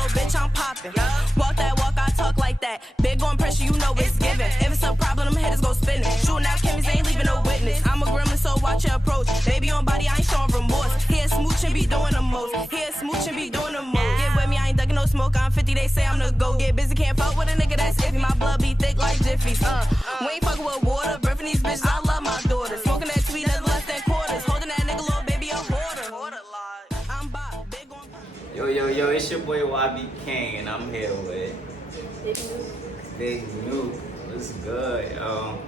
little bitch, I'm popping. Walk that walk, I talk like that. Big on pressure, you know it's given. If it's a problem, them hitters go spinning. Shooting out Kimmy's ain't leaving no witness. I'm a gremlin, so watch your approach. Baby on body, I ain't showing remorse. Here smooching be doing the most. Here smooching be doing the most. Get with me, I ain't ducking no smoke. I'm 50, they say I'm the go. Get busy, can't fuck with a nigga that's iffy. My blood be thick like Jiffy's. We ain't fucking with water. Birthing these bitches, I love my daughter. Smoking that sweet, that's less than quarters. Holding that nigga, little baby, a hoarder. I'm Bob, big on. Yo, it's your boy YB King, and I'm here with Big NUKE. What's good, yo?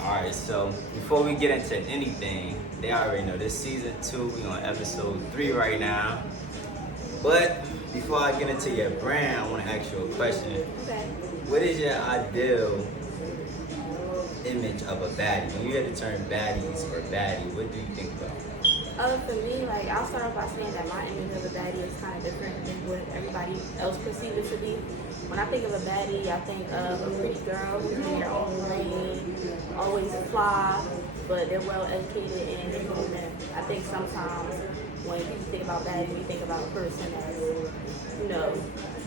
Alright, so before we get into anything, they already know this season 2, we on episode 3 right now. But before I get into your brand, I want to ask you a question. Okay. What is your ideal image of a baddie? When you hear the term baddies or baddie, what do you think about? For me, like, I'll start off by saying that my image of a baddie is kind of different than what everybody else perceives it to be. When I think of a baddie, I think of a pretty girl who's in their own lane, always fly, but they're well educated and independent. I think sometimes when people think about baddie, we think about a person that's, you know,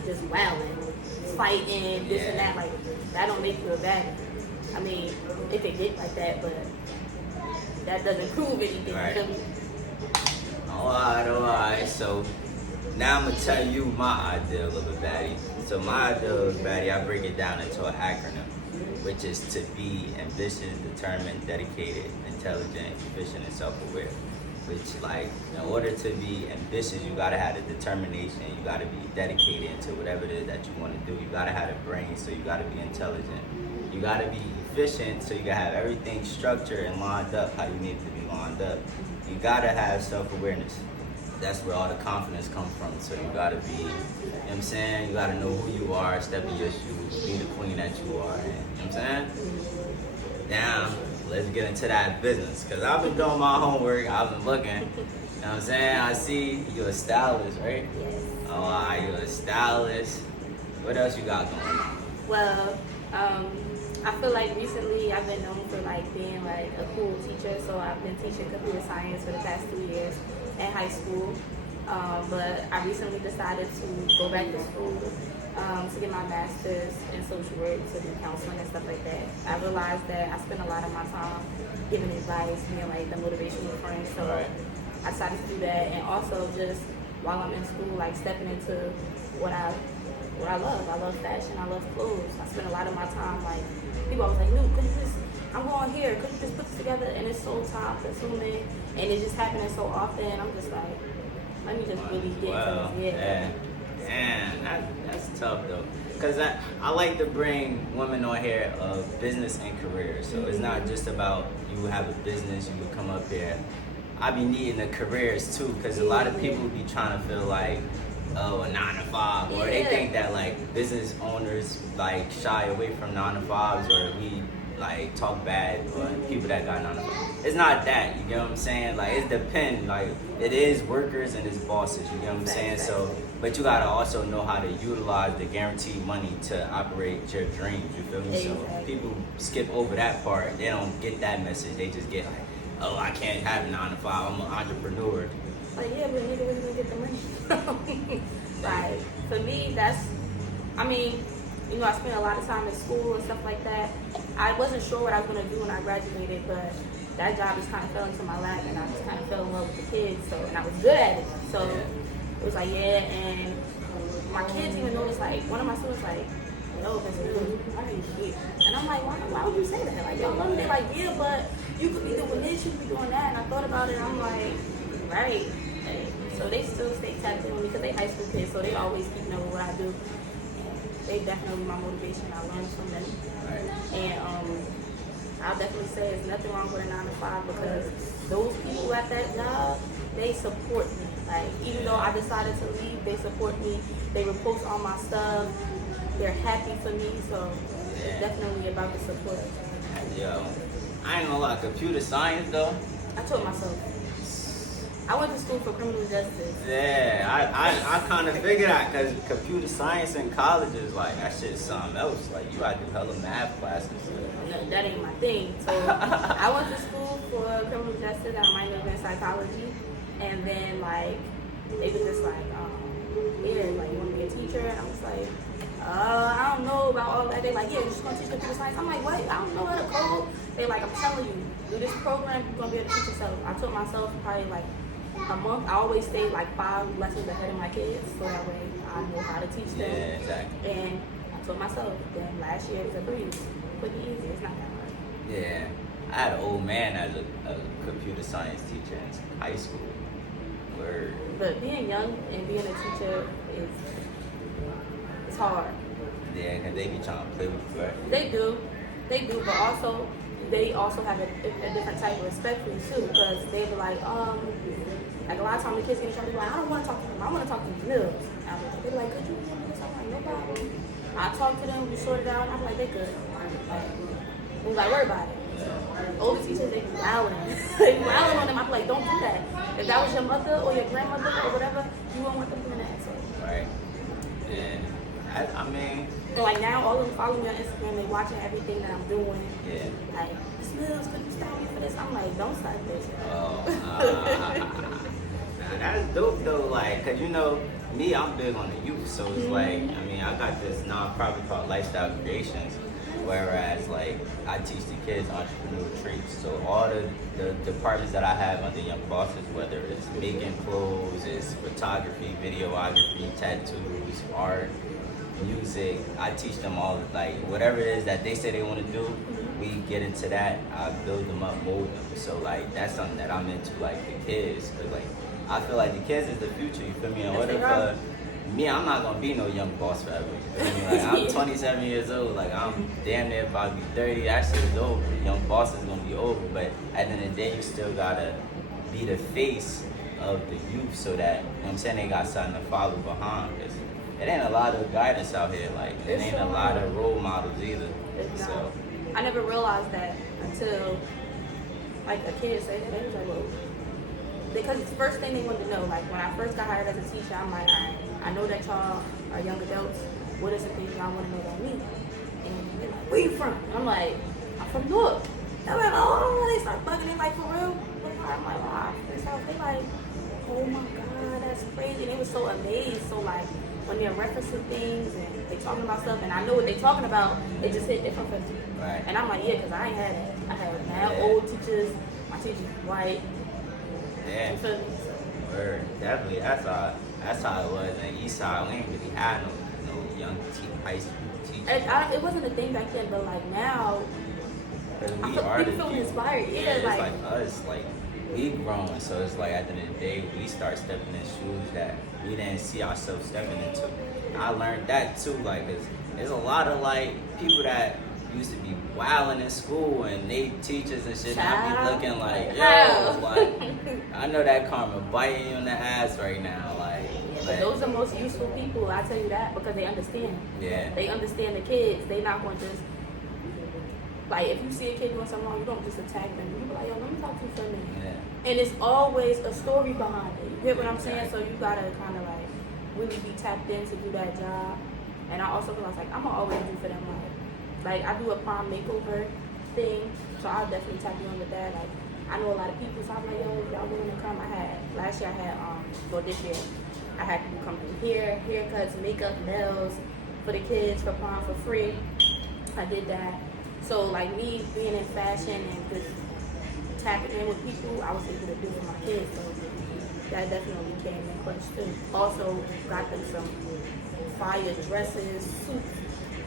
just wilding, fighting, this and that. Like, that don't make you a baddie. I mean, if it did like that, but that doesn't prove anything. Right. Alright. So now I'm gonna tell you my ideal of a baddie. So my ideal of a baddie, I break it down into an acronym, which is to be ambitious, determined, dedicated, intelligent, efficient, and self-aware. Which, like, in order to be ambitious, you gotta have the determination. You gotta be dedicated to whatever it is that you want to do. You gotta have the brain, so you gotta be intelligent. You gotta be efficient, so you gotta have everything structured and lined up how you need it to be lined up. You gotta have self-awareness. That's where all the confidence comes from. So you gotta be, you know what I'm saying? You gotta know who you are, step in your shoes, be the queen that you are. You know what I'm saying? Now, let's get into that business. Cause I've been doing my homework, I've been looking. You know what I'm saying? I see you're a stylist, right? Yes. Oh, you're a stylist. What else you got going on? Well, I feel like recently I've been known for like being like a cool teacher. So I've been teaching computer science for the past 2 years at high school. But I recently decided to go back to school to get my master's in social work, to do counseling and stuff like that. I realized that I spend a lot of my time giving advice, being like the motivational friend. So I decided to do that, and also just while I'm in school, like stepping into what I love. I love fashion, I love clothes. I spend a lot of my time, like, people always like, "NUKE, could you just, I'm going here, could you just put this together?" And it's so time consuming, and it's just happening so often. I'm just like, let me just really get into this. Man, that's tough though. Cause I like to bring women on here of business and career. So it's not just about you have a business, you can come up here. I be needing the careers too, cause a lot of people be trying to feel like, oh, a 9 to 5, or they think that like business owners like shy away from 9 to 5s, or we like talk bad on people that got 9 to 5. It's not that, you know what I'm saying? Like, it depends. Like, it is workers and it's bosses, you know what I'm saying? So, but you gotta also know how to utilize the guaranteed money to operate your dreams, you feel me? So people skip over that part. They don't get that message. They just get like, oh, I can't have 9 to 5. I'm an entrepreneur. Like, yeah, but nigga, where you gonna get the money? Like, for me, I mean, you know, I spent a lot of time in school and stuff like that. I wasn't sure what I was gonna do when I graduated, but that job just kind of fell into my lap, and I just kind of fell in love with the kids. So, and I was good at it. So it was like, and my kids even noticed. Like, one of my students like, "Yo, that's good. I need shit." And I'm like, why would you say that? Like, yo, love me. They're like, yeah, but you could be doing this, you could be doing that. And I thought about it, and I'm like, right. So they still stay tapped in with me because they high school kids, so they always keep knowing what I do. They definitely my motivation. I learned from them. And I'll definitely say there's nothing wrong with a 9 to 5, because those people at that job, they support me. Like, even though I decided to leave, they support me. They repost all my stuff. They're happy for me, so it's definitely about the support. Yo, I ain't gonna lie, computer science though. I told myself. I went to school for criminal justice. Yeah, I kind of figured out, because computer science in college is like, that shit's something else. Like, you gotta do hella math classes. No, that ain't my thing. So I went to school for criminal justice. I minored in psychology, and then like they was just like, yeah, like, you want to be a teacher? like, yeah, you're just gonna teach computer science. I'm like, what? I don't know how to code. They're like, I'm telling you, do this program, you're gonna be able to teach yourself. I told myself probably like a month. I always stay like 5 lessons ahead of my kids, so that way I know how to teach them. Yeah, exactly. And I told myself, then last year it was a breeze, quick and easy. It's not that hard. Yeah, I had an old man as a computer science teacher in high school. Word. But being young and being a teacher is it's hard. Yeah, because they be trying to play with you, right? They do, but also they also have a different type of respect for you too, because they be like a lot of times the kids get in trouble, like, I don't want to talk to them, I want to talk to Mills. They be like, could you do this? I'm like, no problem. I talk to them, we sort it out, and I'm like, they good. We like, worry about it. Older teachers, they be wilding. They be wilding on them. I'm like, don't do that. If that was your mother or your grandmother or whatever, you wouldn't want them doing that. So. Right. Yeah. I mean. So like now, all of them follow me on Instagram. They watching everything that I'm doing. Yeah. Like, Miss Mills, could you stop me for this? I'm like, don't stop this. Oh. That's dope though. Like, cause you know me, I'm big on the youth. So it's like, I mean, I got this nonprofit called Lifestyle Creations. Whereas, like, I teach the kids entrepreneurial traits. So all the departments that I have under Young Bosses, whether it's making clothes, it's photography, videography, tattoos, art, music, I teach them all, like, whatever it is that they say they want to do, we get into that. I build them up, mold them. So, like, that's something that I'm into, like, the kids. Because, like, I feel like the kids is the future, you feel me? And what if, me, I'm not gonna be no young boss forever. You feel me? Like, I'm 27 years old. Like, I'm damn near about to be 30. That shit is over. Young boss is gonna be over. But at the end of the day, you still gotta be the face of the youth, so that, you know what I'm saying, they got something to follow behind. Cause it ain't a lot of guidance out here. Like, it ain't a lot of role models either. So I never realized that until like a kid said that. They was like, well, because it's the first thing they wanted to know. Like when I first got hired as a teacher, I'm like, I know that y'all are young adults. What is the thing y'all want to know about me? And they're like, where you from? And I'm like, I'm from Newark. They're like, oh, they start bugging it like for real. I'm like, wow. They like, oh my God, that's crazy. And they were so amazed. So like when they're referencing things and they talking about stuff, and I know what they're talking about, it just hit different for me. right. And I'm like, yeah, because I ain't had it. I had mad old teachers. My teacher's white. Yeah. You feel me? Word. Definitely. That's how it was. And East Side, we ain't really had no young high school teachers. It wasn't a thing back then, but like now, We are the people feel youth. inspired. Yeah, Yeah, it's like like us, like we growing, so it's like at the end of the day, we start stepping in shoes that we didn't see ourselves stepping into. I learned that too, like, 'cause there's a lot of like people that used to be wilding in school and they teachers and shit. And I be looking like, yo, like I know that karma biting you in the ass right now, like. but those are the most useful people, I tell you that, because they understand. Yeah. They understand the kids. They not going to just, like, if you see a kid doing something wrong, you don't just attack them. You be like, yo, let me talk to you for a minute. Yeah. And it's always a story behind it. You get what I'm saying? So you gotta kind of like really be tapped in to do that job. And I also realize like I'm gonna always do for them like I do a prom makeover thing, so I'll definitely tap you in with that. Like I know a lot of people, so I'm like, yo, y'all willing to come? Last year I had well this year I had people come through here, haircuts, makeup, nails for the kids for prom for free. I did that. So like me being in fashion and just tapping in with people, I was able to do for my kids. So that definitely came in clutch too. Also got them some fire dresses, suits,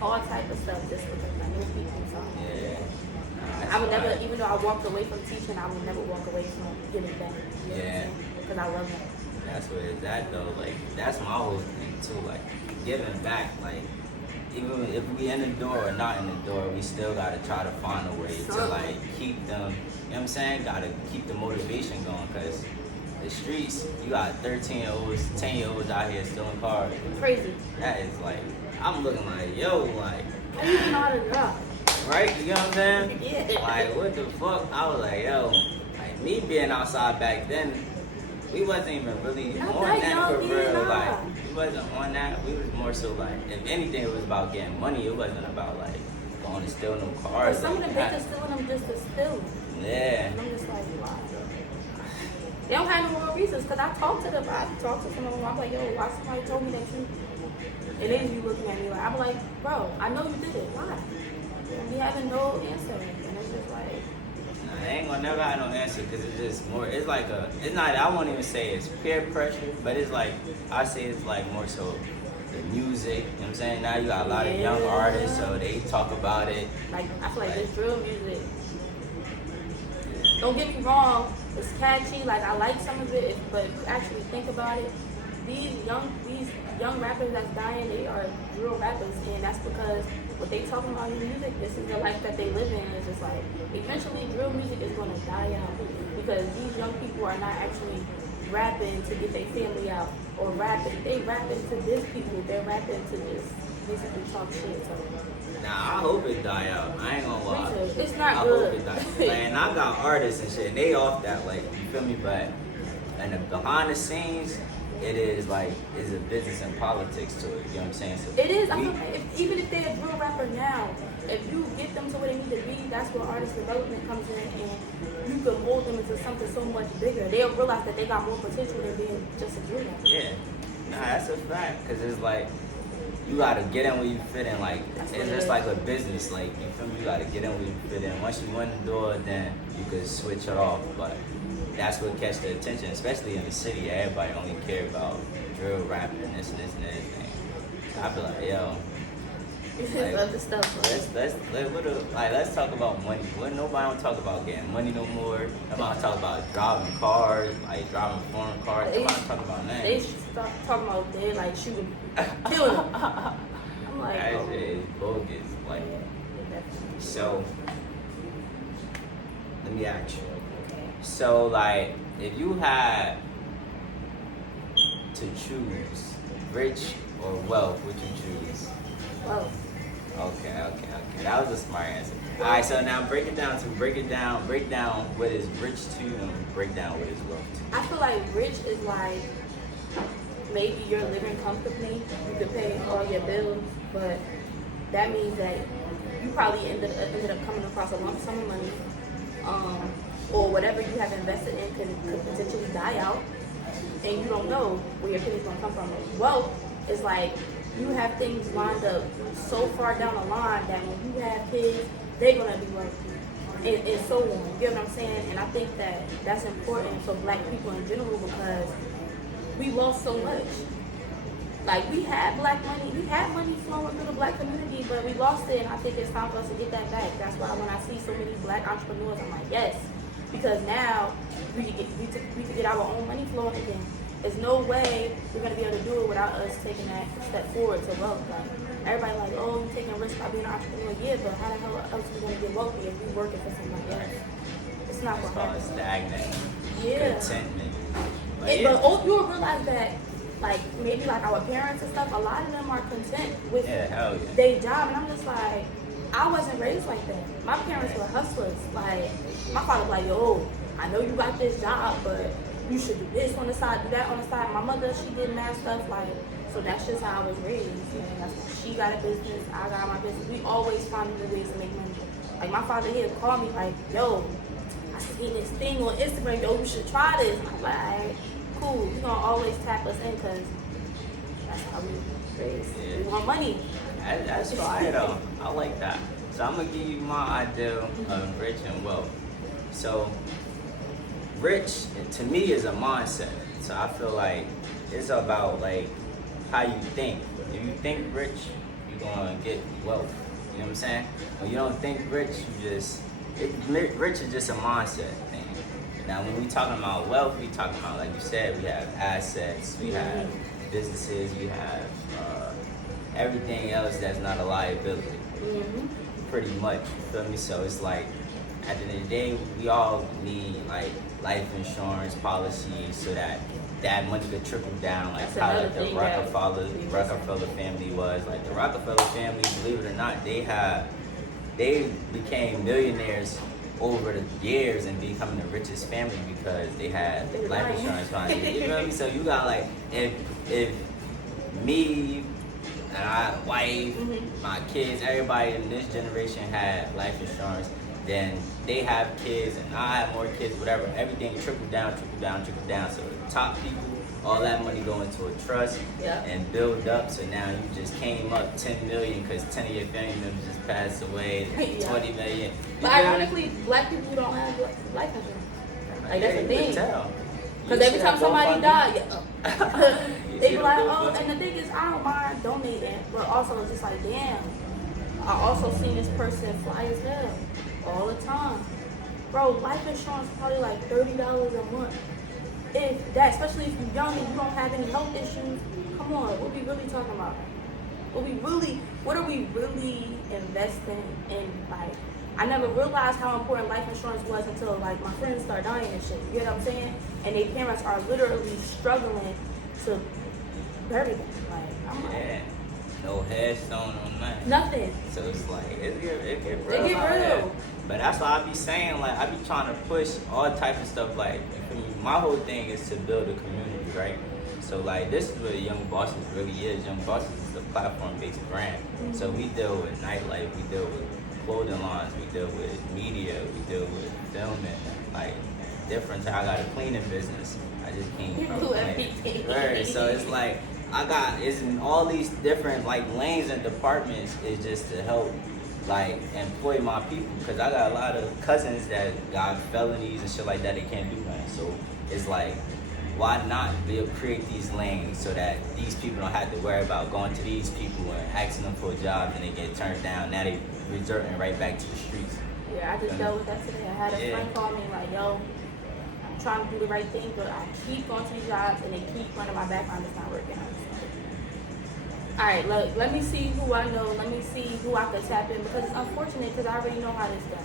all type of stuff just because I knew people. So Yeah. I would never, even though I walked away from teaching, I would never walk away from giving back. Yeah. Because I love it. That's what it's at though. Like that's my whole thing too. Like giving back. Like even if we in the door or not in the door, we still gotta try to find a way to like keep them. You know what I'm saying? Gotta keep the motivation going, cause the streets, you got 13-year-olds, 10-year-olds out here stealing cars. Crazy. That is like, I'm looking like, yo, like, I don't even know how to drive. right? You know what I'm saying? Yeah. Like, what the fuck? I was like, yo, like me being outside back then, we wasn't even really Not on that that for young, real. yeah. Like, we wasn't on that. We was more so like, if anything, it was about getting money. It wasn't about like going to steal no But cars. some like of them, that. they just stealing them just to steal them. Yeah. And I'm just like, wow. They don't have no real reasons, because I talked to them. I talked to some of them. I'm like, yo, why somebody told me that you And they just be looking at me like, I'm like, bro, I know you did it. Why? And we having no answer. And it's just like, I ain't gonna never have no answer because it's just more, it's like it's not, I won't even say it's peer pressure, but it's like, I say it's like more so the music, you know what I'm saying? Now you got a lot of young artists, so they talk about it. like I feel like this drill music, don't get me wrong, it's catchy, like I like some of it, but if you actually think about it, these young rappers that's dying, they are drill rappers, and that's because what they talking about in music, this is the life that they live in. It's just like, eventually drill music is gonna die out because these young people are not actually rapping to get their family out or they rapping to this people, they're rapping to just basically talk shit. So Nah, I hope it die out. I ain't gonna lie. it's not I good. hope it die out. Like, and I got artists and shit, and they off that, like, you feel me? But and the behind the scenes, it is like, it's a business and politics to it. You know what I'm saying? So It is. I feel like even if they're a drill rapper now, if you get them to where they need to be, that's where artist development comes in, and you can mold them into something so much bigger. They'll realize that they got more potential than being just a drill rapper. Yeah. Nah, that's a fact. Because it's like, you gotta get in where you fit in. Like, it's just like a business. Like, you feel me? You gotta get in where you fit in. Once you win the door, then you could switch it off. But that's what catch the attention, especially in the city. Everybody only care about drill rapping, this and everything. So I be like, yo, like, Other stuff. let's talk about money. What nobody don't talk about getting money no more. Nobody talk about driving cars, like driving foreign cars. Nobody talk about that. They start talking about they like shooting, killing. I'm like, That oh. shit is bogus. Like, so let me ask you. So, like, if you had to choose rich or wealth, would you choose? Well, Okay. That was a smart answer. All right, so now break it down what is rich to you and break down what is wealth to you. I feel like rich is like maybe you're living comfortably, you can pay all your bills, but that means that you probably ended up coming across a lump sum of money, or whatever you have invested in could potentially die out, and you don't know where your penny's gonna come from. Wealth is like you have things lined up so far down the line that when you have kids, they're gonna be worth it, and so on. You get what I'm saying? And I think that that's important for Black people in general because we lost so much. Like, we had Black money, we had money flowing through the Black community, but we lost it, and I think it's time for us to get that back. That's why when I see so many Black entrepreneurs, I'm like, yes, because now we could get our own money flowing again. There's no way we're gonna be able to do it without us taking that step forward to wealth. Like, everybody like, oh, you're taking risks by being an entrepreneur. Yeah, but how the hell else are we gonna get wealthy if we're working for somebody else? It's not It's gonna called happen. stagnant. Yeah. Contentment. But you'll realize that, like, maybe like our parents and stuff, a lot of them are content with Yeah, hell yeah. their job, and I'm just like, I wasn't raised like that. My parents were hustlers. Like, my father was like, yo, I know you got this job, but you should do this on the side, do that on the side. My mother, she did mad stuff, like, so that's just how I was raised. And she got a business, I got my business. We always found new ways to make money. Like, my father here called me like, yo, I seen this thing on Instagram, yo, you should try this. I'm like, all right, cool. You're gonna always tap us in because that's how we raised. Yeah. We want money. That's fire though. I like that. So I'm gonna give you my idea of rich and wealth. So rich to me is a mindset. So I feel like it's about like how you think. If you think rich, you're gonna get wealth. You know what I'm saying? When you don't think rich, rich is just a mindset thing. Now when we talking about wealth, we talking about, like you said, we have assets, we have businesses, we have everything else that's not a liability. Pretty much, you feel me? So it's like, at the end of the day, we all need like life insurance policies so that that money could trickle down, like how like the Rockefeller family was. Like the Rockefeller family, believe it or not, they became millionaires over the years and becoming the richest family because they had life insurance policies. You know what I mean? So you got like, if me and my wife, my kids, everybody in this generation had life insurance, then they have kids and I have more kids, whatever, everything trickle down. So the top people all that money go into a trust Yeah. and build up. So now you just came up 10 million because 10 of your family members just passed away. Yeah. 20 million. But ironically, black people don't have life insurance. Like, that's the thing. Because every time somebody dies, they be like, oh, and the thing is, I don't mind donating, but also it's just like, damn, I also seen this person fly as hell all the time. Bro, life insurance is probably like $30 a month. If that, especially if you're young and you don't have any health issues, come on, what we really talking about? What are we really investing in? Like, I never realized how important life insurance was until like my friends start dying and shit. You get what I'm saying? And their parents are literally struggling to bury them. Like, I'm like, no headstone on nothing. nothing. So it's like it get real. It get out real. here. But that's why I be saying, like, I be trying to push all type of stuff. Like, my whole thing is to build a community, right? So like, this is what Young Bosses really is. Young Bosses is a platform-based brand. Mm-hmm. So we deal with nightlife, we deal with clothing lines, we deal with media, we deal with filming, like different. I got a cleaning business. I just came You from do cleaning. everything. Right. So it's like it's in all these different like lanes and departments is just to help like employ my people, because I got a lot of cousins that got felonies and shit like that. They can't do nothing. So it's like, why not create these lanes so that these people don't have to worry about going to these people and asking them for a job and they get turned down. Now they resorting right back to the streets. Yeah, I just dealt with that today. I had a friend call me like, yo, I'm trying to do the right thing, but I keep going to these jobs and they keep running my background. It's not working out. All right, look, let me see who I know. Let me see who I could tap in, because it's unfortunate because I already know how this goes.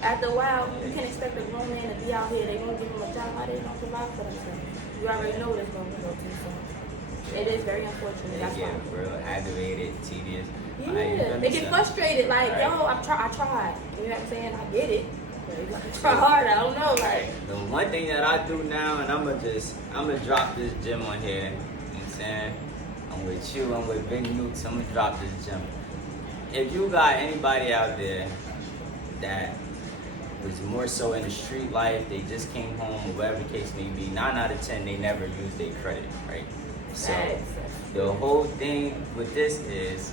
After a while, you can expect a grown man to be out here. They won't give him a job. How they don't provide for themselves? You already know what it's going to go to. So it is very unfortunate. That's They why. get real aggravated, tedious. Yeah, they get frustrated. Like, right. yo, I tried. You know what I'm saying? I get it. But you gotta try hard. I don't know. Like, the one thing that I do now, and I'm gonna drop this gym on here. You know what I'm saying? I'm with you. I'm with Big Nukes. I'm gonna drop this gym. If you got anybody out there that was more so in the street life, they just came home, or whatever the case may be, 9 out of 10, they never use their credit, right? So the whole thing with this is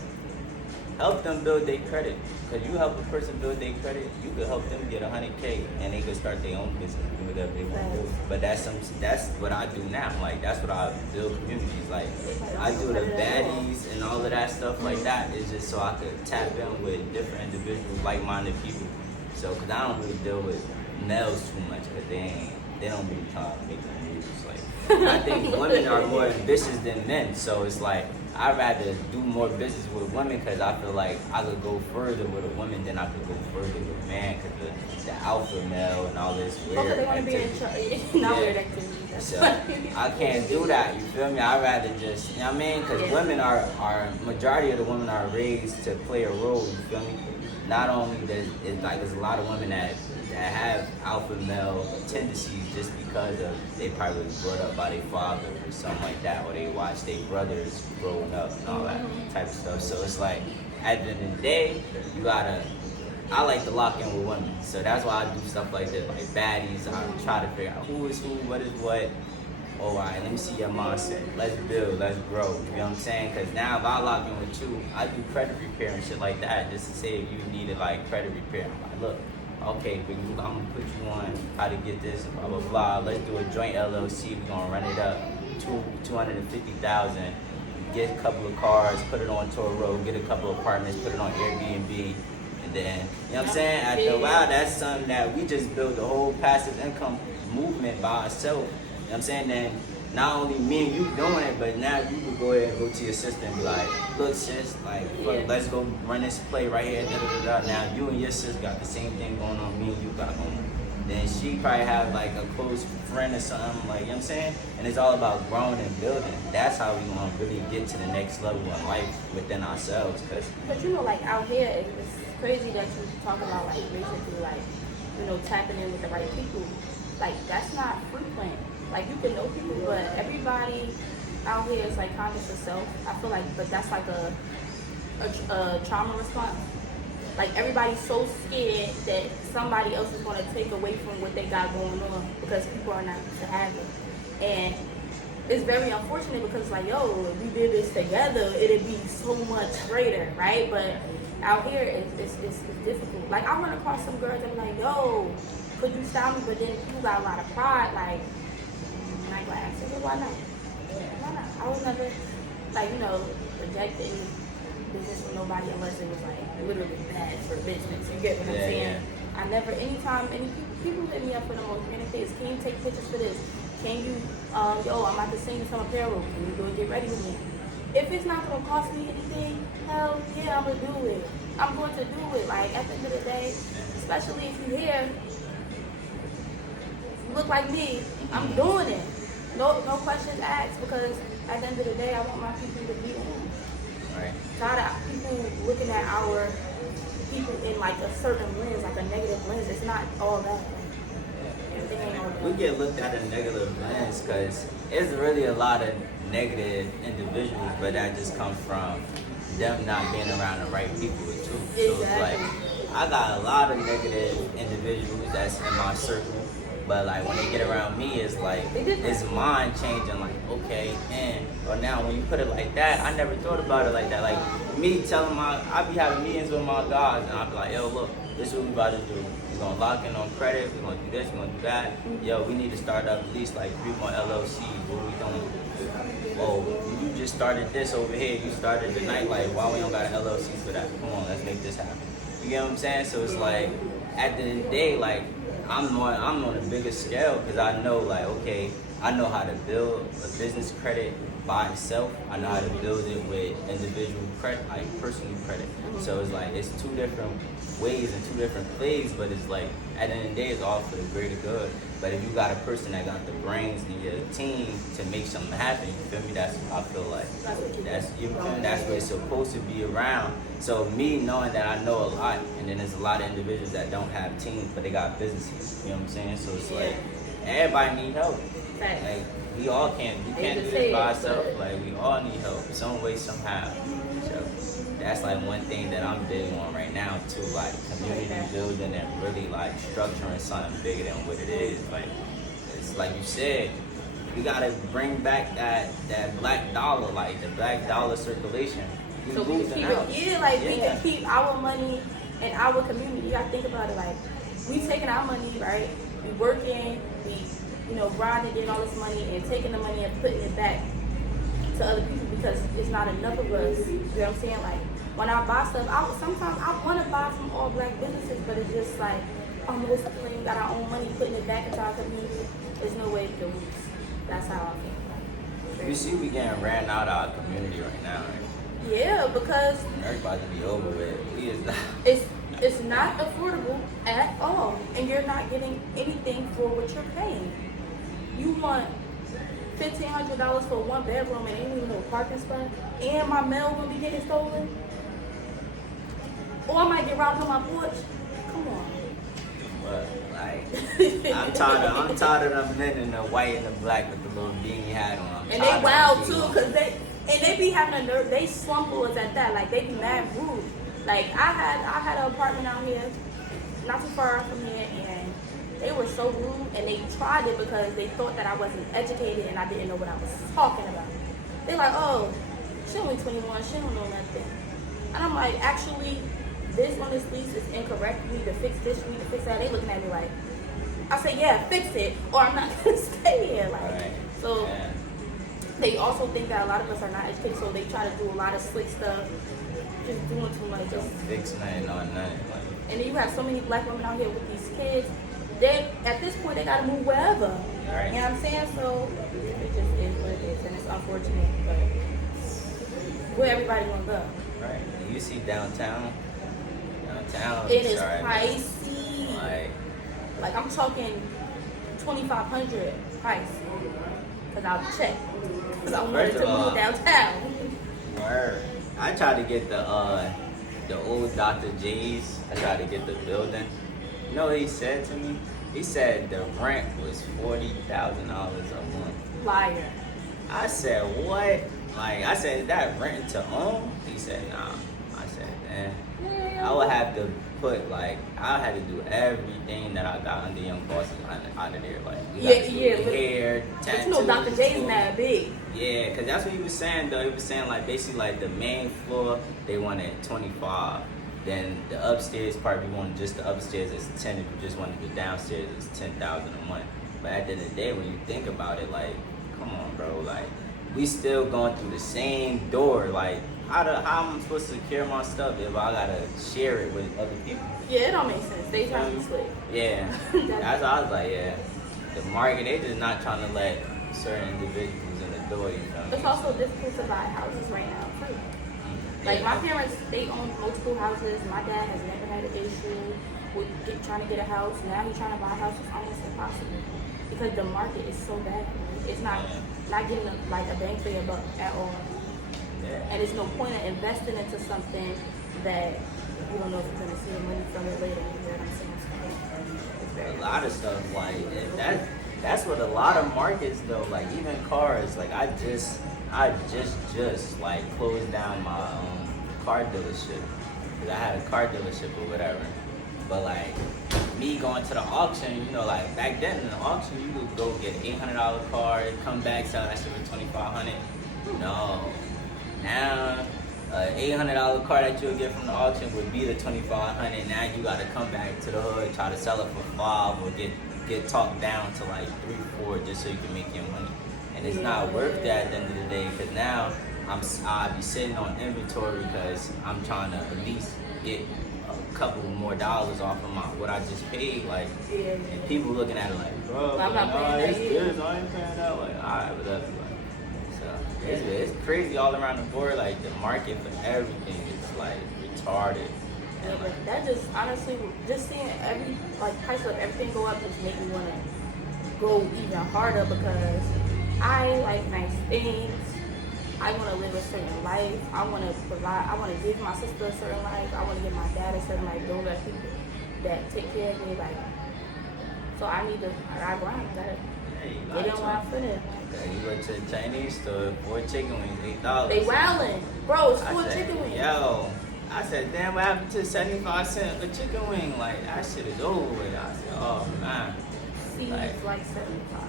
help them build their credit. Because you help a person build their credit, you could help them get $100K and they could start their own business, do whatever they want to do. But that's what I do now. Like, that's what I build communities. Like, I do the baddies and all of that stuff like that. It's just so I could tap in with different individuals, like-minded people. So, because I don't really deal with males too much, because they don't really try to make them moves. Like, I think women are more ambitious than men. So it's like, I'd rather do more business with women, because I feel like I could go further with a woman than I could go further with a man, because the alpha male and all this weird okay, they want to be in charge. Not weird activity. So I can't do that, you feel me? I'd rather just, you know what I mean? Because women majority of the women are raised to play a role, you feel me? Not only there's a lot of women that have alpha male tendencies just because of they probably was brought up by their father or something like that, or they watch their brothers growing up and all that type of stuff. So it's like, at the end of the day, I like to lock in with women. So that's why I do stuff like this, like baddies. I try to figure out who is who, what is what. Oh, all right, let me see your mindset. Let's build, let's grow. You know what I'm saying? Because now if I lock in with you, I do credit repair and shit like that, just to say if you needed like credit repair. I'm like, look, okay, but I'm gonna put you on how to get this, blah blah blah. Let's do a joint LLC. We're gonna run it up, $250,000. Get a couple of cars, put it on tour road. Get a couple of apartments, put it on Airbnb, and then you know what I'm saying. After a while, that's something that we just built the whole passive income movement by ourselves. You know what I'm saying? Then not only me and you doing it, but now you could go ahead and go to your sister and be like, look sis, like look, let's go run this play right here, da da da da. Now you and your sis got the same thing going on, me and you got going on. Then she probably have like a close friend or something, like, you know what I'm saying? And it's all about growing and building. That's how we want to really get to the next level in life within ourselves. But you know, like out here, it's crazy that you talk about like basically like, you know, tapping in with the right people. Like, that's not frequent. Like, you can know people, but everybody out here is like conscious of self. I feel like, but that's like a trauma response. Like, everybody's so scared that somebody else is going to take away from what they got going on because people are not used to having. And it's very unfortunate because like, yo, if we did this together, it'd be so much greater, right? But out here, it's difficult. Like, I run across some girls that be like, yo, could you style me? But then you got a lot of pride, like, and I go ask her, why not? Why not? I was never, like, you know, reject any business from nobody unless it was like literally bad for business. You get what I'm saying? Yeah. I never, anytime, any people hit me up for the most random things. Can you take pictures for this? Can you, yo, I'm about to sing this on my payroll. Can you go and get ready with me? If it's not going to cost me anything, hell yeah, I'm going to do it. I'm going to do it. Like, at the end of the day, especially if you're here, you look like me, I'm doing it. No questions asked, because at the end of the day, I want my people to be on. Right. Tired of people looking at our people in like a certain lens, like a negative lens. It's not all that. Everything ain't all that. We get looked at a negative lens because it's really a lot of negative individuals, but that just comes from them not being around the right people too. Exactly. So it's like, I got a lot of negative individuals that's in my circle, but like when they get around me, it's like, it's mind changing, like, okay, and, or now when you put it like that, I never thought about it like that. Like me telling I be having meetings with my guys, and I be like, yo, look, this is what we about to do. We're gonna lock in on credit, we're gonna do this, we're gonna do that. Yo, we need to start up at least like 3 more LLCs. What we doing? Oh, you just started this over here, you started the nightlife, why we don't got an LLC for that? Come on, let's make this happen. You get what I'm saying? So it's like, at the end of the day, like, I'm on a bigger scale because I know, like, okay, I know how to build a business credit by itself. I know how to build it with individual credit, like personal credit. So it's like, it's 2 different ways and 2 different plays, but it's like, at the end of the day, it's all for the greater good. But if you got a person that got the brains and your team to make something happen, you feel me? That's what I feel like. That's what it's supposed to be around. So me knowing that I know a lot, and then there's a lot of individuals that don't have teams, but they got businesses. You know what I'm saying? So it's like, everybody need help. Like, we all can't do this by ourselves. Like, we all need help, some way, somehow. So that's like one thing that I'm big on right now too, like community building and really like structuring something bigger than what it is. Like, it's like you said, we gotta bring back that black dollar, like the black dollar circulation. So we can keep it, we can keep our money in our community. You gotta think about it, like, we taking our money, right? We working, we, you know, grinding, getting all this money and taking the money and putting it back to other people because it's not enough of us. You know what I'm saying? Like, when I buy stuff, sometimes I want to buy from all black businesses, but it's just like, almost playing, got our own money, putting it back into our community. There's no way to lose. That's how I feel. You see, we getting ran out of our community right now, right? Yeah, because everybody be over with. It's not affordable at all, and you're not getting anything for what you're paying. You want $1,500 for 1 bedroom and ain't even no parking spot, and my mail gonna be getting stolen, or I might get robbed on my porch. Come on. But like, I'm tired of them men in the white and the black with the little beanie hat on. And they wild too, cause they be having a nerve. They slum bullets at that. Like, they be mad rude. Like, I had an apartment out here, not too far from here, and they were so rude, and they tried it because they thought that I wasn't educated and I didn't know what I was talking about. They're like, oh, she only 21, she don't know nothing. And I'm like, actually, this on this lease is incorrect. You need to fix this, you need to fix that. They looking at me like, I say, yeah, fix it, or I'm not gonna stay here. Like, right. So yeah. They also think that a lot of us are not educated, so they try to do a lot of slick stuff, just doing too much. Don't fix nothing on nothing. And then you have so many black women out here with these kids. They, at this point, they gotta move wherever. Right. You know what I'm saying? So it just is what it is, and it's unfortunate, but where everybody wanna go. Right. And you see downtown. It is pricey. Like I'm talking $2,500 price. Cause I'll check. Cause I wanted to move downtown. Word. I tried to get the old Dr. J's. I tried to get the building. You know what he said to me? He said the rent was $40,000 a month. Liar. I said, what? Like, I said, is that rent to own? He said, nah. I said, man, I would have to put like I had to do everything that I got under Young Bosses out of there. Like hair, tattoos. But you know, Dr. J's not big. Yeah, because that's what he was saying though. He was saying like basically like the main floor they wanted 25. Then the upstairs part, we wanted just the upstairs is 10. If you just wanted the downstairs, it's 10,000 a month. But at the end of the day, when you think about it, like, come on, bro, like we still going through the same door. Like, how am I supposed to secure my stuff if I gotta share it with other people? Yeah, it don't make sense. They trying to be slick. Yeah, that's why I was like, yeah, the market, they just not trying to let certain individuals in the door. You know. It's also difficult to buy houses right now too. Like my parents, they own multiple houses. My dad has never had an issue with trying to get a house. Now he's trying to buy a house. It's almost impossible because the market is so bad. It's not getting like a bang for your buck at all. Yeah. And there's no point in investing into something that you don't know if you're gonna see the money from it later. You know what I'm saying? A lot of stuff like that's what a lot of markets though. Like even cars. Like I just like closed down my car dealership because I had a car dealership or whatever. But like me going to the auction, you know, like back then in the auction you would go get $800 car, come back sell that shit for $2,500. No, now $800 car that you would get from the auction would be the $2,500. Now you got to come back to the hood, try to sell it for $5 or get talked down to like $3, $4 just so you can make your money. And it's not worth that at the end of the day because now I'll be sitting on inventory because I'm trying to at least get a couple more dollars off of what I just paid. Like, and people looking at it like, bro, I'm not paying that this, I ain't paying that. Like, alright, what's up? So it's crazy all around the board. Like the market for everything is like retarded. Yeah, but that just honestly, just seeing every like price of everything go up just make me want to go even harder because I like nice things. I want to live a certain life. I want to provide. I want to give my sister a certain life. I want to give my dad a certain life. Those are people that take care of me. Like, so I need to. I grind. They don't want to finish. You go to the Chinese store, 4 chicken wings, $8. They wildin', bro. It's 4 chicken wings. Yo, I said, damn, what happened to 75 cents a chicken wing? Like that shit is over with. I said, oh man. See, it's like 75.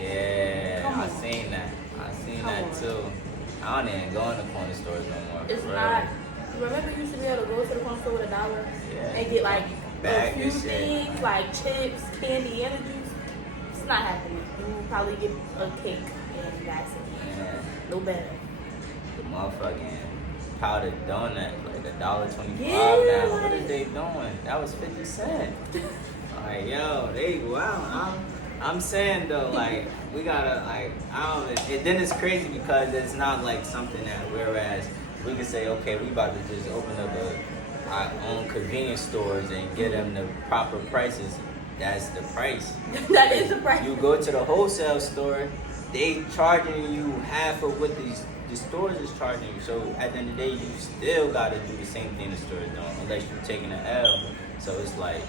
Yeah, I seen that. I seen that too. I don't even go in the corner stores no more. It's not. Remember, you used to be able to go to the corner store with $1 and get like a few things like chips, candy, and a juice. It's not happening. You will probably get a cake and that's it. Yeah. No better. The motherfucking powdered donut, like $1.25 Yeah, now. like, What is they doing? That was 50 cents. Like, yo, they wow. I'm saying though, like we gotta like I don't. And then it's crazy because it's not like something that whereas we can say okay, we about to just open up our own convenience stores and get them the proper prices. That's the price. That is the price. You go to the wholesale store, they charging you half of what the stores is charging you. So at the end of the day, you still gotta do the same thing the stores don't, unless you're taking an L. So it's like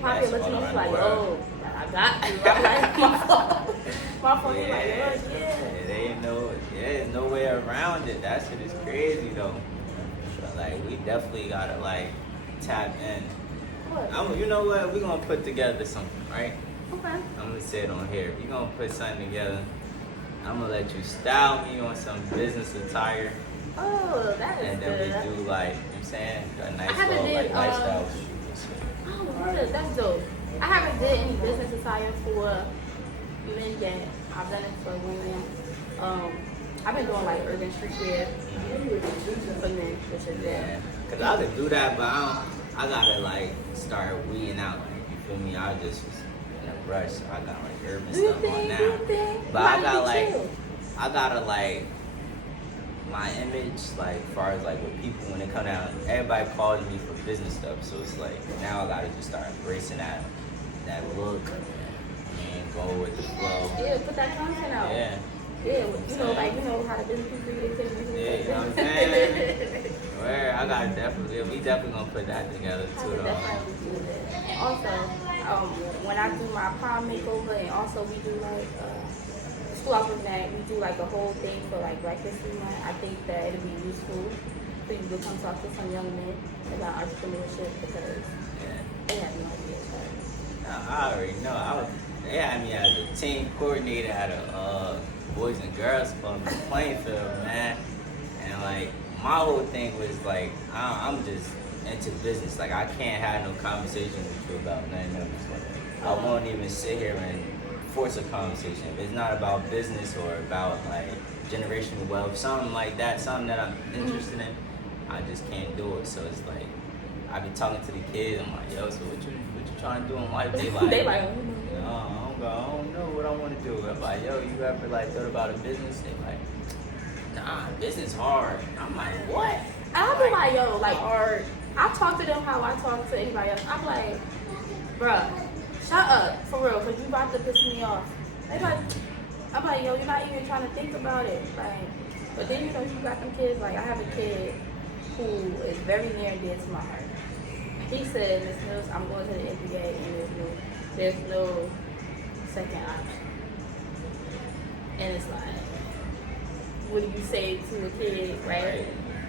probably let you know like, oh, I got you. I'm like, my phone is like, It ain't there's no way around it. That shit is crazy though. So like, we definitely gotta like tap in. You know what? We're gonna put together something, right? Okay. I'm gonna say it on here. We're gonna put something together. I'm gonna let you style me on some business attire. Oh, that is and then good. we do like, you know what I'm saying, a nice haven't little did, like lifestyle. Oh, that's dope. I haven't did any business attire for men yet. I've done it for women. I've been doing like urban streetwear for men, which is yeah. Cause I could do that, but I gotta like start weeding out. Like, you feel me? I just was in a rush. So I got like urban stuff on now. But I gotta like my image, like as far as like with people when they come down, everybody calls me for business stuff. So it's like now I gotta just start embracing that look and go with the flow. Yeah, put that content out. Yeah. Yeah, you know, like, you know how to business people do their thing. Yeah, you know what I'm saying? Where I got we definitely gonna put that together too though. Definitely do that. Also, when I do my prom makeover and also we do like school I was at, we do like a whole thing for like Black History Month. I think that it'll be useful for you to come talk to some young men about entrepreneurship because they have no idea. I already know. They had me as a team coordinator at a Boys and Girls Club in the Plainfield, man. And like my whole thing was like, I'm just into business. Like I can't have no conversation with you about nothing else. I won't even sit here and force a conversation. If it's not about business or about like generational wealth, something like that, something that I'm interested in, I just can't do it. So it's like I be talking to the kids. I'm like, yo, so what you trying to do in life? They like, they like, I don't know what I want to do. I'm like, yo, you ever like thought about a business? They like, nah, business hard. I'm like, what? I'll be like, yo, like, hard. I talk to them how I talk to anybody else. I'm like, bruh, shut up, for real, because you about to piss me off. They like, I'm like, yo, you're not even trying to think about it. Like, but then, you know, you got them kids. Like, I have a kid who is very near and dear to my heart. He said, Miss Mills, I'm going to the NBA, and there's no second option. And it's like, what do you say to a kid, right? You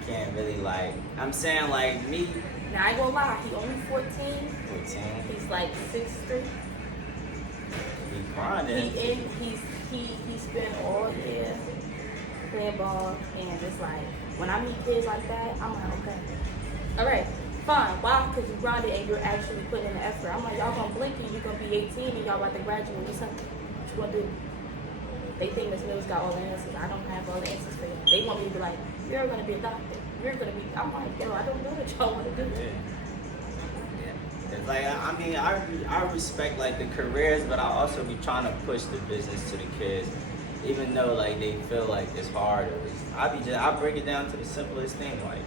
can't really like, I'm saying like me. Now, I ain't gonna lie, he only 14. 14. He's like 6'3". He grinding. He spent all year playing ball, and it's like, when I meet kids like that, I'm like, okay, all right. Fine. Why? Because you grinded and you're actually putting in the effort. I'm like, y'all gonna blink and you're gonna be 18 and y'all about to graduate. What's up? What you gonna do? They think Miss Mills got all the answers. I don't have all the answers for you. They want me to be like, you're gonna be a doctor. You're gonna be. I'm like, yo, I don't know what y'all want to do. Yeah. It's like I mean, I respect like the careers, but I also be trying to push the business to the kids, even though like they feel like it's hard. I break it down to the simplest thing, like.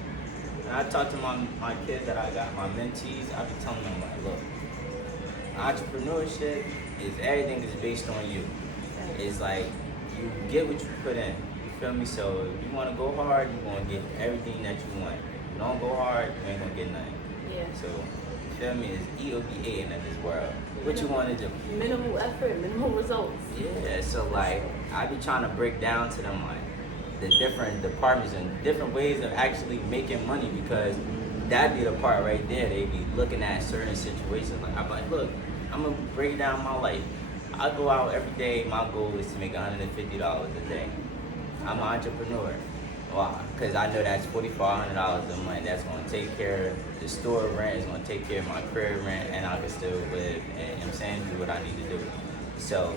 I talk to my kids that I got, my mentees, I be telling them like, look, entrepreneurship is everything is based on you. It's like you get what you put in. You feel me? So if you want to go hard, you're going to get everything that you want. If you don't go hard, you ain't going to get nothing. Yeah. So you feel me? It's E-O-B-A in this world. What you want to do? Minimal effort, minimal results. Yeah, so like I be trying to break down to them like the different departments and different ways of actually making money, because that'd be the part right there. They be looking at certain situations. Like I'm like, look, I'm gonna break down my life. I go out every day. My goal is to make $150 a day. I'm an entrepreneur. Why? Because I know that's $4,400 a month. That's gonna take care of the store rent. It's gonna take care of my crib rent, and I can still live. And you know what I'm saying, do what I need to do. So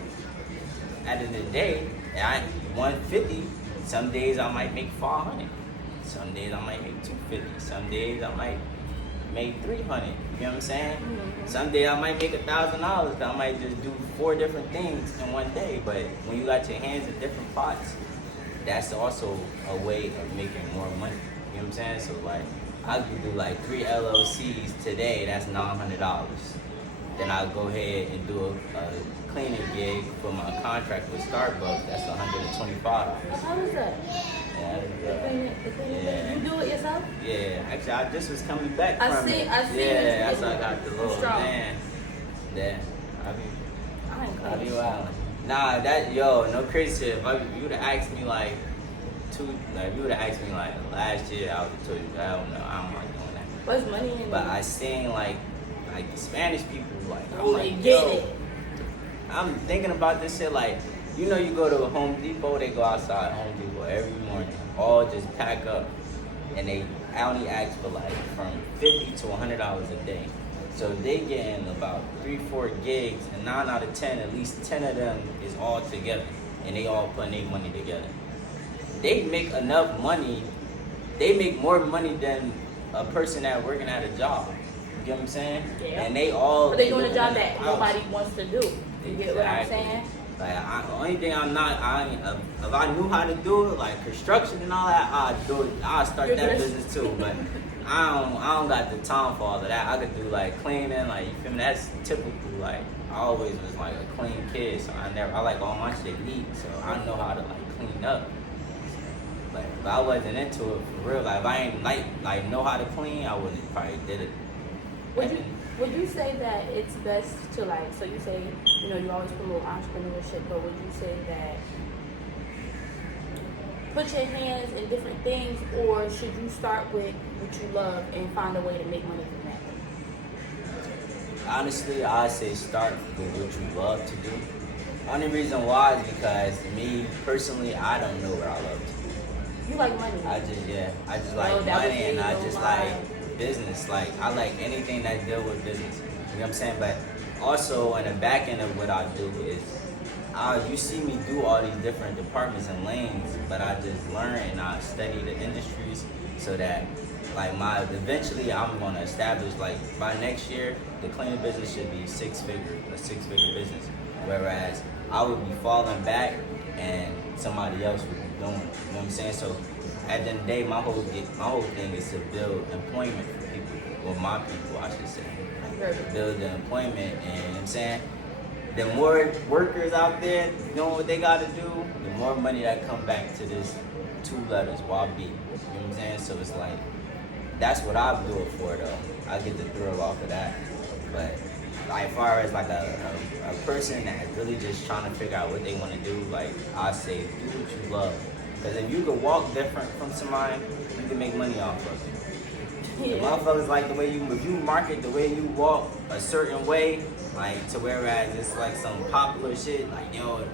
at the end of the day, I 150. Some days I might make 400. Some days I might make 250. Some days I might make 300. You know what I'm saying? Mm-hmm. Some days I might make $1,000. I might just do 4 different things in one day. But when you got your hands in different pots, that's also a way of making more money. You know what I'm saying? So like, I could do like 3 LLCs today. That's $900. Then I'll go ahead and do a cleaning gig for my contract with Starbucks. That's $125. How is that? Yeah. You do it yourself? Yeah, actually, I just was coming back I from see. it. Yeah, that's why I got the little man. Yeah, I be wild. Nah, no crazy shit. If you would have asked me like last year, I would have told you, I don't know, I'm not doing that. What's money in it? But I seen like the Spanish people, like, oh, they get it. I'm thinking about this shit, like, you know, you go to a Home Depot, they go outside Home Depot every morning, all just pack up, and they only ask for like from $50 to $100 a day. So they getting about 3-4 gigs, and 9 out of 10, at least 10 of them is all together, and they all putting their money together. They make enough money. They make more money than a person that working at a job. You get what I'm saying? Yeah. And they all. But they doing a job that nobody wants to do. You get what I'm saying? Like the only thing I'm not, if I knew how to do it, like construction and all that, I'd do it. I'd start that business too. But I don't got the time for all of that. I could do like cleaning, like, you feel me? That's typical. Like, I always was like a clean kid, so I like all my shit neat, so I know how to like clean up. Like, if I wasn't into it for real, like if I ain't like know how to clean, I wouldn't probably did it. Would you say that it's best to like, so you say, you know, you always promote entrepreneurship, but would you say that put your hands in different things, or should you start with what you love and find a way to make money from that? Honestly, I say start with what you love to do. Only reason why is because me personally, I don't know what I love to do. You like money. I just like that was money, and I me, just no like business. Like I like anything that deal with business. You know what I'm saying? But also in the back end of what I do is, you see me do all these different departments and lanes, but I just learn and I study the industries so that like eventually I'm gonna establish, like by next year the cleaning business should be a six-figure business. Whereas I would be falling back and somebody else would be doing it. You know what I'm saying? So at the end of the day, my whole thing is to build employment for people, or my people I should say. Build the employment, and you know what I'm saying? The more workers out there doing what they gotta do, the more money that come back to this two letters, YB. You know what I'm saying? So it's like, that's what I do it for though. I get the thrill off of that. But like, as far as like a person that really just trying to figure out what they want to do, like I say, do what you love. Because if you could walk different from somebody, you can make money off of it. Yeah. The motherfuckers like the way if you market the way you walk a certain way, like to whereas it's like some popular shit, like yo,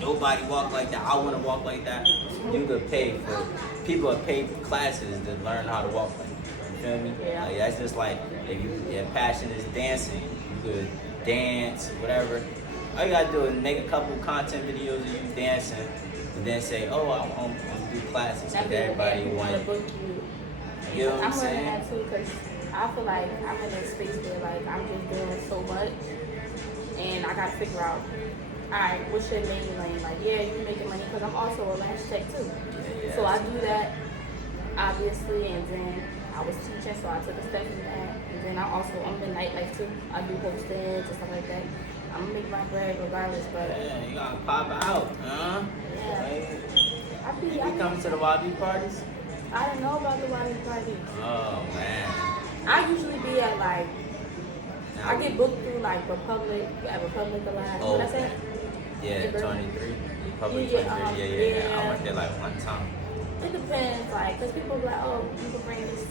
nobody walk like that, I want to walk like that. You could pay for, people have paid for classes to learn how to walk like that. You feel me? Yeah. Like that's just like, if your passion is dancing, you could dance, whatever. All you gotta do is make a couple content videos of you dancing, and then say, oh, I'm do classes, because everybody want book you. You know what I'm learning saying? that too, because I feel like I'm in a space where like I'm just doing so much, and I gotta figure out, alright, what's your main lane? Like, yeah, you making money, because I'm also a last check too. Yeah. So I do that, obviously, and then I was teaching, so I took a step from that. And then I'm the nightlife too. I do hostings and stuff like that. I'm gonna make my bread regardless, but Yeah, you gotta pop out, huh? yeah. Right? You You be coming to the YB parties? I didn't know about the Wadi party. Oh man. I usually be at like, I get booked through like Republic a lot. Oh, What I said? yeah, 23. Public Yeah, 23. Yeah. I went there like one time. It depends, like, because people be like, oh, you can bring this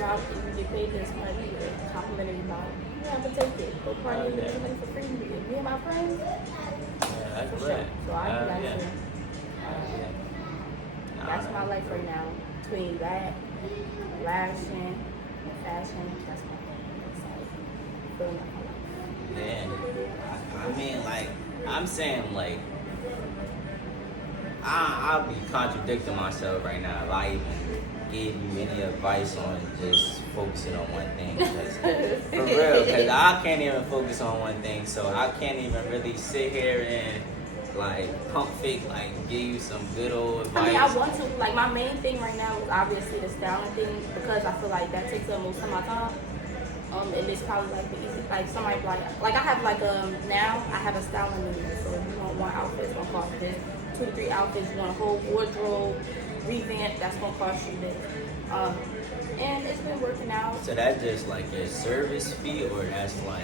route and you get paid this money, complimentary bottle. Yeah, I'm gonna take it. Go party, Oh, yeah. get money for free. Me and my friends. Yeah, that's For lit. sure. So I do that Yeah. too. That's my life right now. Between that, lavishing, and fashion, that's my life. It's like, filling up my life. Yeah. I mean, like, I'm saying, like, I'll be contradicting myself right now if I even give you any advice on just focusing on one thing. For real, because I can't even focus on one thing, so I can't even really sit here and like pump fake, like give you some good old advice. I mean, I want to, like, my main thing right now is obviously the styling thing, because I feel like that takes up most of my time. And it's probably like the easy, like somebody like I have like now I have a styling limit, so if you want one outfit, it's gonna cost this. 2 or 3 outfits, you want a whole wardrobe revamp, that's gonna cost you this. And it's been working out. So that's just like your service fee, or that's like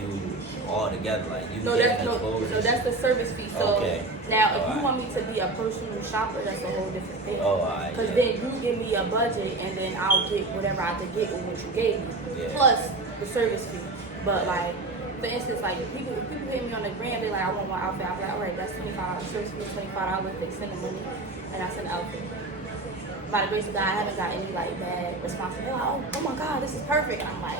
you all together, like you getting the clothes? So that's the service fee. So okay. Now if you want me to be a personal shopper, that's a whole different thing. Oh, alright. Because then you give me a budget, and then I'll get whatever I could get with what you gave me, Yeah. plus the service fee. But like, for instance, like people hit me on the gram, they're like, I want one outfit. I'm like, all right, that's $25. Service fee $25. They send the money, and I send the outfit. By the grace of God, I haven't got any like bad response. They're like, oh my God, this is perfect. I'm like,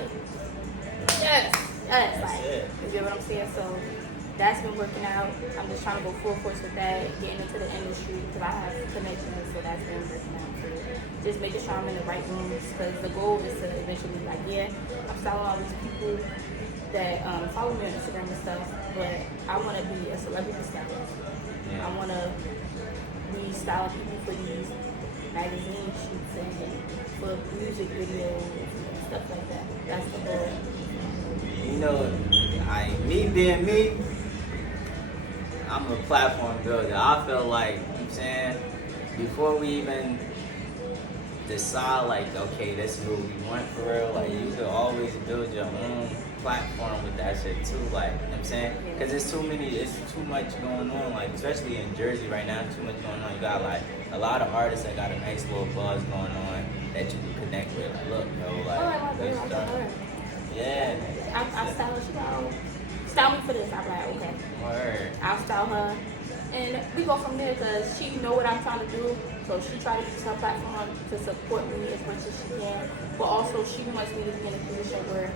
yes, That's like, it. you get what I'm saying? So that's been working out. I'm just trying to go full force with that, getting into the industry, because I have connections, so that's been working out too. Just making sure I'm in the right rooms, because the goal is to eventually be like, yeah, I'm selling all these people that follow me on Instagram and stuff, but I want to be a celebrity stylist. Yeah. I want to be styling people for these magazine shoots and for music videos and stuff like that. That's the goal. You know, me being me, I'm a platform builder. I feel like, you know what I'm saying, before we even decide like, okay, this is what we want for real, like you could always build your own platform with that shit too, like, you know what I'm saying? Because it's too much going on, like, especially in Jersey right now, too much going on. You got, like, a lot of artists that got a nice little buzz going on that you can connect with. Like, look, yo, like, good stuff. Yeah. I style her. She like, oh, style me for this. I'm like, okay. Word. I'll style her. And we go from there because she know what I'm trying to do. So she try to use her platform to support me as much as she can. But also she wants me to be in a position where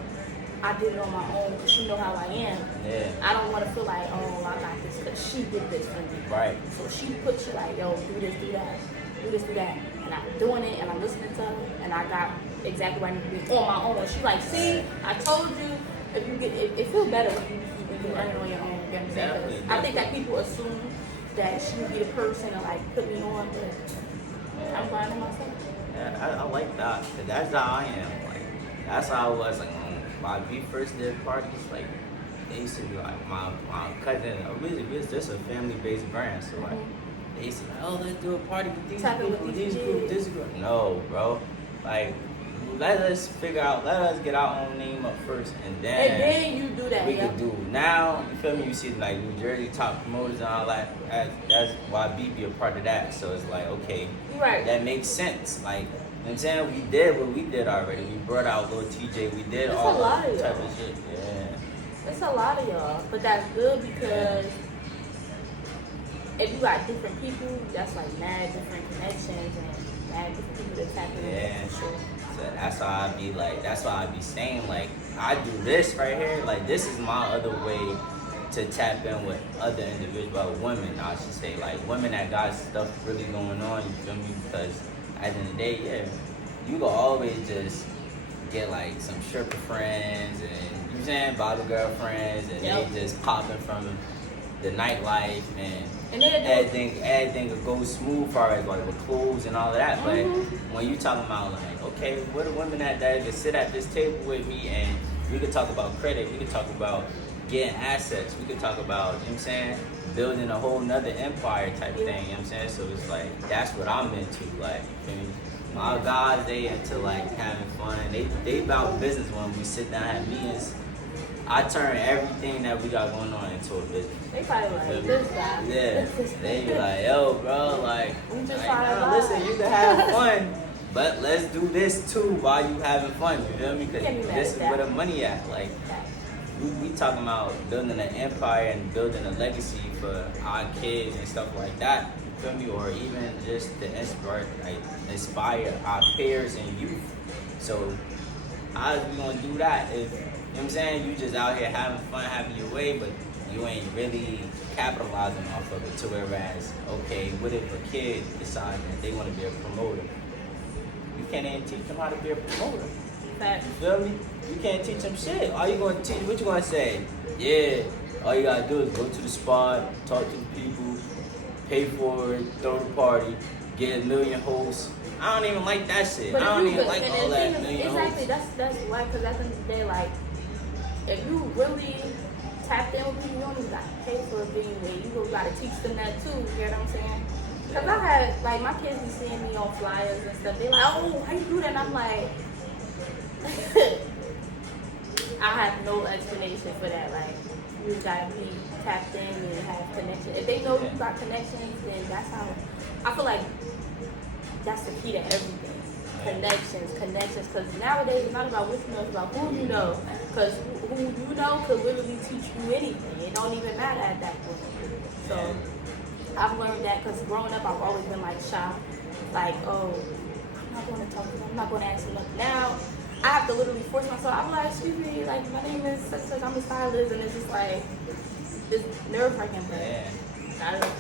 I did it on my own because she know how I am. Yeah. I don't want to feel like, oh, I got this because she did this for me. Right. So she puts you like, yo, do this, do that. Do this, do that. And I'm doing it and I'm listening to her and I got exactly what I need to do on my own. She like, see, I told you, if you get it feels better when you earn it on your own. You understand? Definitely. I think that people assume that she would be the person to like put me on, but I'm finding myself. Yeah, I like that. 'Cause that's how I am. Like, that's how I was. Like, when we first did parties, like, they used to be like, my cousin, originally, it's just a family-based brand, so like, they used to be like, oh, let's do a party with these people, these groups, this group. No, bro. Like, let us get our own name up first, and then you do that. we could do. Now, you feel me? You see, like, New Jersey top promoters and all that. That's why B be a part of that. So it's like, okay, Right. that makes sense. Like, you know what I'm saying? We did what we did already. We brought out Lil TJ. We did It's all a lot that of type y'all. of shit. Yeah. It's a lot of y'all, but that's good because if you got different people, that's like mad different connections and mad different people that tap in. Yeah. For sure. So that's why I be like, that's why I be saying, like, I do this right here. Like, this is my other way to tap in with other individuals, women, I should say. Like, women that got stuff really going on, you feel me? Because at the end of the day, yeah, you can always just get, like, some stripper friends and, you know what I'm saying, Bible girlfriends, and they just popping from the nightlife and everything will go smooth far as like with clothes and all of that. But when you talking about like, okay, what are women that can sit at this table with me and we could talk about credit, we could talk about getting assets, we could talk about, you know what I'm saying, building a whole nother empire type thing, you know what I'm saying? So it's like, that's what I'm into. Like, I mean, my guys, they into like having fun. They about business when we sit down and have meetings. I turn everything that we got going on into a business. They probably like, this guy. Yeah. They be like, yo, bro, like, We just nah, listen, you can have fun, but let's do this too while you having fun. You feel me? Because this is where the money at. Like, we talking about building an empire and building a legacy for our kids and stuff like that. You feel me? Or even just to inspire our peers and youth. So how are we gonna do that if, you know what I'm saying, you just out here having fun, having your way, but you ain't really capitalizing off of it? To whereas, okay, what if a kid decides that they want to be a promoter? You can't even teach them how to be a promoter. Facts. You feel me? You can't teach them shit. All you gonna teach, what you gonna say? Yeah, all you gotta do is go to the spot, talk to the people, pay for it, throw the party, get a million hosts. I don't even like that shit. But I don't if you even like and all the that thing million is, hosts. exactly, that's why, because at the end of the day, like, if you really tapped in with people, you don't even got to pay for a being there. You got to teach them that too, you know what I'm saying? Because I had, like, my kids be seeing me on flyers and stuff. They like, oh, how you do that? And I'm like, I have no explanation for that. Like, you just got to be tapped in and have connections. If they know you got connections, then that's how, I feel like that's the key to everything. Connections, because nowadays it's not about what you know, it's about who you know. Because who you know could literally teach you anything. It don't even matter at that point. So I've learned that because growing up I've always been like shy. Like, oh, I'm not going to talk to them, I'm not going to ask them nothing. Now I have to literally force myself. I'm like, excuse me, like my name is such, I'm a stylist, and it's just like, it's nerve-wracking, but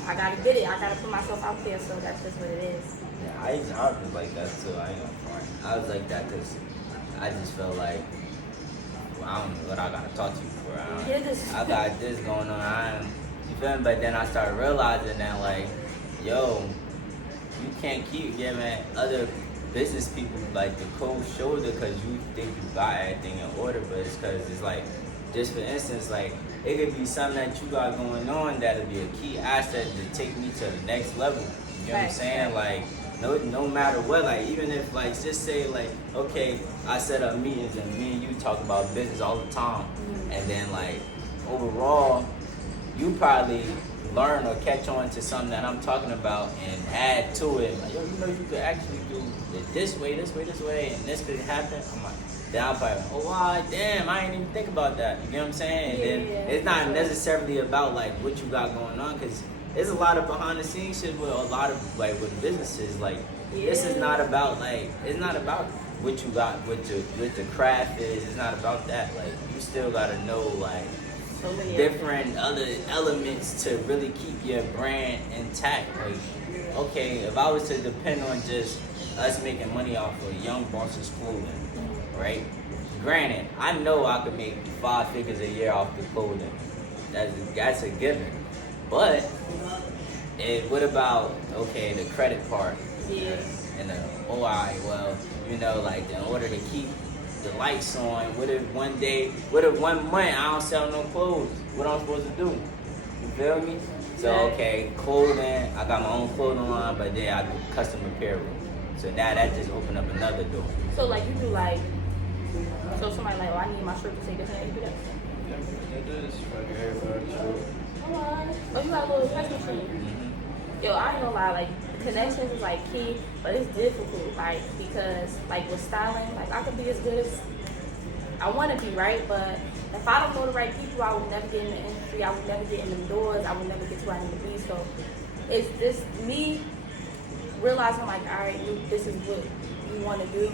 I gotta get it. I gotta put myself out there, so that's just what it is. Yeah, I was like that too. I ain't gonna front. I was like that because I just felt like, well, I don't know what I gotta talk to you for. I got this going on. You feel me? But then I started realizing that, like, yo, you can't keep giving other business people like the cold shoulder because you think you got everything in order, but it's because it's like, just for instance, like, it could be something that you got going on that'll be a key asset to take me to the next level. You know what I'm saying? Like, no matter what, like even if like just say like, okay, I set up meetings and me and you talk about business all the time, and then like overall, you probably learn or catch on to something that I'm talking about and add to it. Like, yo, you know, you could actually do it this way, and this could happen. I'm like, then I'm probably like, oh wow, damn, I didn't even think about that. You get what I'm saying? And then it's not necessarily about like what you got going on, because there's a lot of behind the scenes shit with a lot of like with businesses. Like this is not about like, it's not about what you got, what the craft is. It's not about that. Like you still gotta know like different other elements to really keep your brand intact. Like, okay, if I was to depend on just us making money off of Young Bosses clothing, right? Granted, I know I could make 5 figures a year off the clothing. That's a given. But what about, okay, the credit part? Yeah. And all right, well, you know, like in order to keep the lights on, what if 1 month I don't sell no clothes? What am I supposed to do? You feel me? So, okay, clothing, I got my own clothing line, but then I do custom apparel. So now that just opened up another door. So like you do like, so somebody like, oh, I need my shirt to say this and you do that? It is fucking everybody true. Come on. Oh, you got a little press machine. Yo, I ain't gonna lie, like connections is like key, but it's difficult, like because like with styling, like I could be as good as I want to be, right? But if I don't know the right people, I will never get in the industry. I will never get in the doors. I will never get to where I need to be. So it's just me realizing like, all right, this is what you want to do.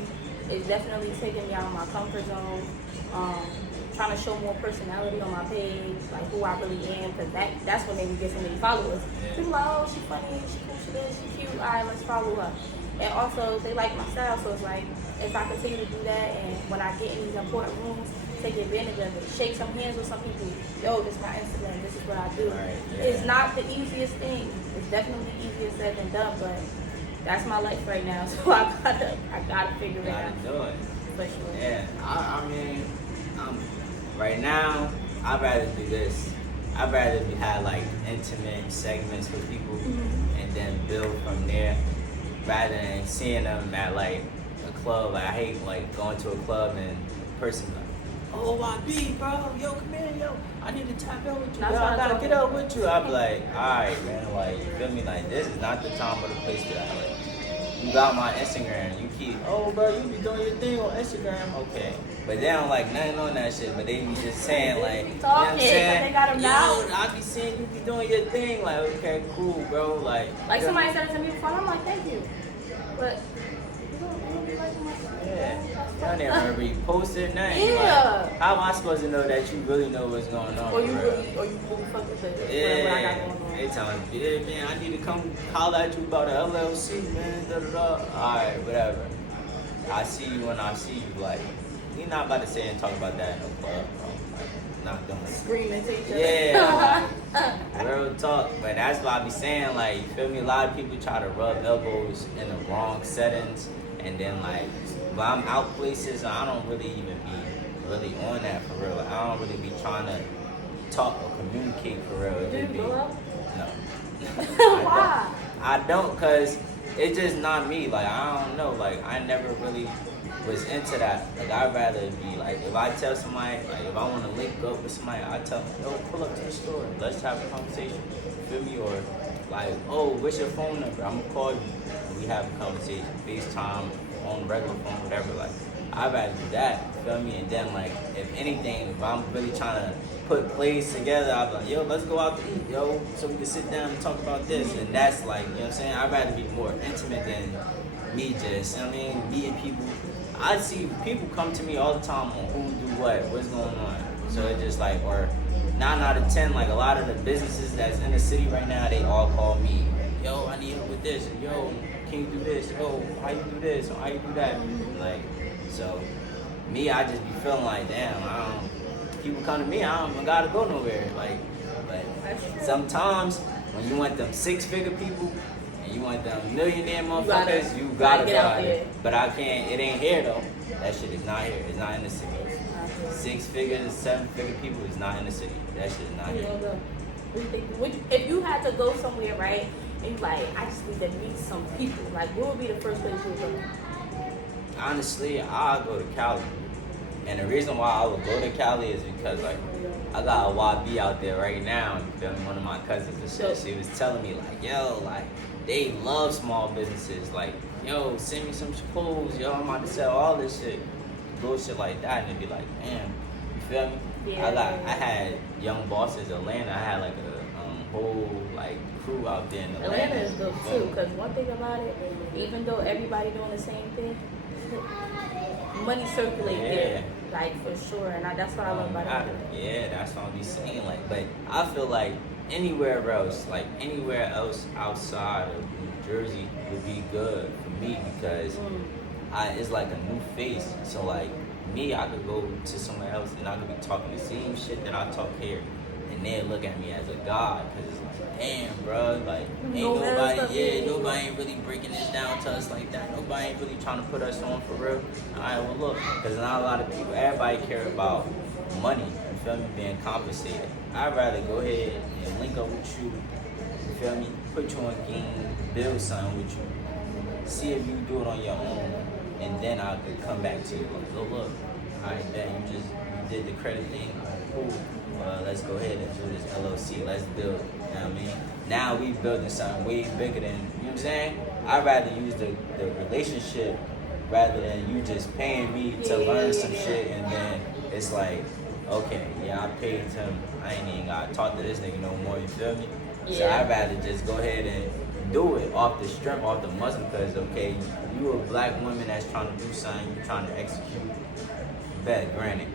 It's definitely taking me out of my comfort zone. Trying to show more personality on my page, like who I really am, because that's what made me get so many followers. People like, oh, she's funny, she cool, she this, she cute, all right, let's follow her. And also, they like my style, so it's like, if I continue to do that, and when I get in these important rooms, take advantage of it, shake some hands with some people, yo, this is my Instagram, this is what I do. Right, yeah. It's not the easiest thing. It's definitely easier said than done, but that's my life right now, so I gotta figure it out. Gotta do it. For sure. Yeah, I mean, right now, I'd rather do this. I'd rather have like intimate segments with people and then build from there, rather than seeing them at like a club. Like, I hate like going to a club and the person like, oh, YB, bro, yo, come here, yo, I need to tap in with you, yo, I gotta get up with you. I'd be like, alright, man, like, you feel me? Like, this is not the time or the place for that. Like, you got my Instagram, you keep, oh, bro, you be doing your thing on Instagram, okay. But they don't like nothing on that shit, but they be just saying, like, you know what I'm saying? They got them now. Yo, I be seeing you be doing your thing, like, okay, cool, bro, like Somebody said it to me before, I'm like, thank you. But you don't be liking my stuff. yeah, y'all never repost it, nothing. Yeah. Like, how am I supposed to know that you really know what's going on? Or you bro? really fuck with it. Whatever I got Yeah, going on. they telling me, yeah, man, I need to come holler at you about an LLC, man, Alright, whatever. I see you when I see you, like, you're not about to say and talk about that in no club, bro. Like, not doing it. Screaming to each other. Yeah, like, real talk. But that's why I be saying, like, you feel me? A lot of people try to rub elbows in the wrong settings, and then, like, when I'm out places, I don't really even be really on that for real. Like, I don't really be trying to talk or communicate for real. It Do you just be, blow up? no. Why? I don't, cause it's just not me. Like, I don't know. Like, I never really was into that. Like, I'd rather be like, if I tell somebody, like, if I want to link up with somebody, I tell them, yo, pull up to the store, let's have a conversation. Feel me? Or like, oh, what's your phone number? I'm gonna call you and we have a conversation, FaceTime, on regular phone, whatever. Like, I'd rather do that. Feel me? And then, like, if anything, if I'm really trying to put plays together, I'll be like, yo, let's go out to eat, yo, so we can sit down and talk about this. And that's like, you know what I'm saying? I'd rather be more intimate than me just, you know what I mean, meeting people. I see people come to me all the time on who do what's going on. So it's just like, or 9 out of 10, like a lot of the businesses that's in the city right now, they all call me, yo, I need help with this, yo, can you do this, yo, how you do this, or how you do that, like, so me, I just be feeling like, damn, people come to me, I don't gotta go nowhere, like, but sometimes when you want them 6-figure people, and you want them millionaire motherfuckers, you gotta get go out out there. there. But I can't, it ain't here though. That shit is not here. It's not in the city. 6-figure, 7-figure people is not in the city. That shit is not here. If you had to go somewhere, right, And you like, I just need to meet some people. Like, what would be the first place you would go? Honestly, I'll go to Cali. And the reason why I would go to Cali is because, like, I got a YB out there right now. You feel me? One of my cousins and shit. She was telling me, like, yo, like, they love small businesses. Like, yo, send me some clothes. Yo, I'm about to sell all this shit. Bullshit like that. And it'd be like, damn. You feel me? Yeah. I had Young Bosses Atlanta. I had, like, a whole, like, crew out there in Atlanta. Atlanta is dope, too. Because one thing about it, even though everybody doing the same thing, money circulate there, like, for sure, and that's what I love about it. Yeah, that's what I'll be saying. Like, but I feel like anywhere else outside of New Jersey would be good for me because it's like a new face. So like me, I could go to somewhere else and I could be talking the same shit that I talk here, and they'll look at me as a god because it's like, damn, bro, like nobody ain't really breaking this down to us like that. Nobody ain't really trying to put us on for real. All right, well look, because not a lot of people, everybody care about money. You feel me? Being compensated. I'd rather go ahead and link up with you. You feel me? Put you on game, build something with you. See if you do it on your own, and then I could come back to you. Like, oh look, all right, then you did the credit thing. Cool. Let's go ahead and do this LLC. Let's build. You know what I mean? Now we building something way bigger than, you know what I'm saying? I'd rather use the relationship rather than you just paying me to learn some shit and then it's like, okay, yeah, I paid him. I ain't even gotta talk to this nigga no more, you feel me? Yeah. So I'd rather just go ahead and do it off the strength, off the muscle, because, okay, you a black woman that's trying to do something, you're trying to execute. Bet, granted.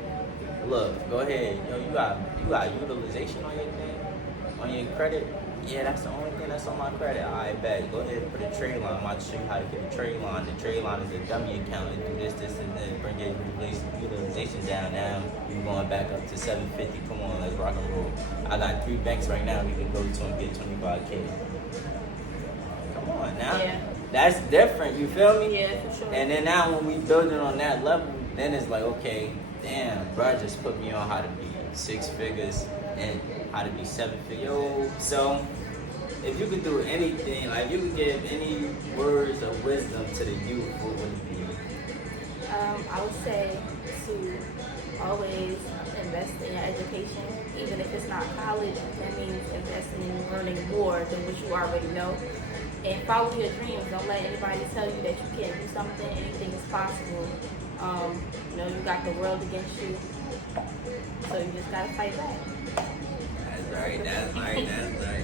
Look, go ahead. Yo, you got utilization on your thing, on your credit. Yeah, that's the only thing that's on my credit. I bet. Go ahead and put a trade line. I'm about to show you how to get a trade line. The trade line is a dummy account. And do this, and then bring your utilization down. Now you going back up to 750. Come on, let's rock and roll. I got 3 banks right now. We can go to and get 25K. Come on now. Yeah. That's different. You feel me? Yeah, for sure. And then now when we building on that level, then it's like, okay. Damn, bro, just put me on how to be 6 figures and how to be 7 figures. Yo, so if you could do anything, like you could give any words of wisdom to the youth, what would it be? I would say to always invest in your education, even if it's not college. That means investing in learning more than what you already know. And follow your dreams. Don't let anybody tell you that you can't do something. Anything is possible. You know, you got the world against you, so you just gotta fight back. That's right.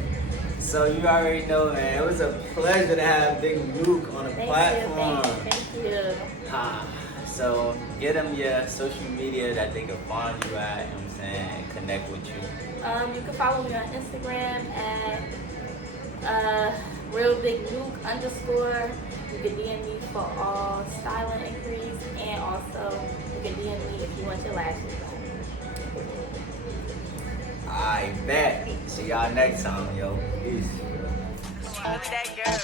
So you already know, man. It was a pleasure to have Big NUKE on the platform. Thank you. So get them your social media that they can find you at, you know what I'm saying, and connect with you. You can follow me on Instagram at realbignuke_. You can DM me for all styling inquiries, and also you can DM me if you want your lashes done. I bet. See y'all next time, yo. Peace. That girl.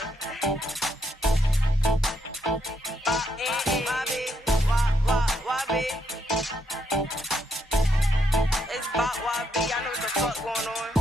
It's Bot YB. I know what the fuck going on.